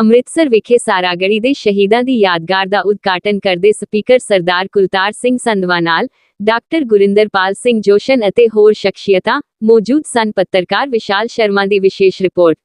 ਅੰਮ੍ਰਿਤਸਰ ਵਿਖੇ ਸਾਰਾਗੜੀ ਦੇ ਸ਼ਹੀਦਾਂ ਦੀ ਯਾਦਗਾਰ ਦਾ ਉਦਘਾਟਨ ਕਰਦੇ ਸਪੀਕਰ ਸਰਦਾਰ ਕੁਲਤਾਰ ਸਿੰਘ ਸੰਧਵਾ ਨਾਲ ਡਾਕਟਰ ਗੁਰਿੰਦਰਪਾਲ ਸਿੰਘ ਜੋਸ਼ਨ ਅਤੇ ਹੋਰ ਸ਼ਖਸੀਅਤਾਂ ਮੌਜੂਦ ਸਨ। ਪੱਤਰਕਾਰ ਵਿਸ਼ਾਲ ਸ਼ਰਮਾ ਦੀ ਵਿਸ਼ੇਸ਼ ਰਿਪੋਰਟ।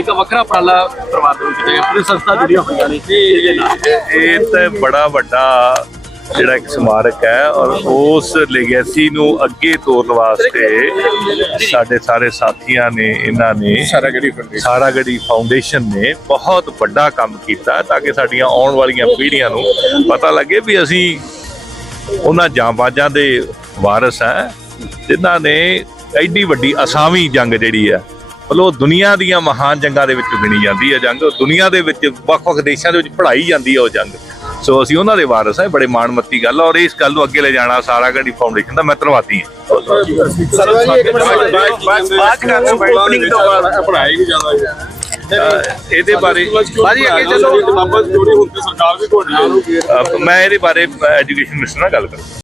एक वखरा उपराला करवा दो पूरी संस्था जुड़िया हुई ਇਹ ਤਾਂ ਬੜਾ ਵੱਡਾ ਜਿਹੜਾ ਇੱਕ ਸਮਾਰਕ ਹੈ ਔਰ ਉਸ ਲੈਗੇਸੀ ਨੂੰ ਅੱਗੇ ਤੋਰਨ ਵਾਸਤੇ ਸਾਡੇ ਸਾਰੇ ਸਾਥੀਆਂ ਨੇ ਇਹਨਾਂ ਨੇ ਸਾਰਾਗੜੀ ਫਾਊਂਡੇਸ਼ਨ ਨੇ ਬਹੁਤ ਵੱਡਾ ਕੰਮ ਕੀਤਾ ਤਾਂ ਕਿ ਸਾਡੀਆਂ ਆਉਣ ਵਾਲੀਆਂ ਪੀੜ੍ਹੀਆਂ ਨੂੰ ਪਤਾ ਲੱਗੇ ਵੀ ਅਸੀਂ ਉਹਨਾਂ ਜਾਂਬਾਜ਼ਾਂ ਦੇ ਵਾਰਿਸ ਹਾਂ ਜਿਨ੍ਹਾਂ ਨੇ ਐਡੀ ਵੱਡੀ ਅਸਾਮੀ ਜੰਗ ਜਿਹੜੀ ਆ ਮਤਲਬ ਦੁਨੀਆ ਦੀਆਂ ਮਹਾਨ ਜੰਗਾਂ ਦੇ ਵਿੱਚ ਗਿਣੀ ਜਾਂਦੀ ਹੈ ਜੰਗ ਦੁਨੀਆ ਦੇ ਵਿੱਚ ਵੱਖ-ਵੱਖ ਦੇਸ਼ਾਂ ਦੇ ਵਿੱਚ ਪੜ੍ਹਾਈ ਜਾਂਦੀ ਹੈ ਉਹ ਜੰਗ ਸੋ ਅਸੀਂ ਉਹਨਾਂ ਦੇ ਵਾਰਿਸ ਹਾਂ ਬੜੇ ਮਾਣਮੱਤੀ ਗੱਲ ਔਰ ਇਸ ਗੱਲ ਨੂੰ ਅੱਗੇ ਲੈ ਜਾਣਾ ਸਾਰਾਗੜੀ ਫਾਊਂਡੇਸ਼ਨ ਦਾ ਮੈਂ ਧੰਨਵਾਦੀ ਹਾਂ। ਇਹਦੇ ਬਾਰੇ ਮੈਂ ਇਹਦੇ ਬਾਰੇ ਐਜੂਕੇਸ਼ਨ ਮਿਨਿਸਟਰ ਨਾਲ ਗੱਲ ਕਰਾਂ।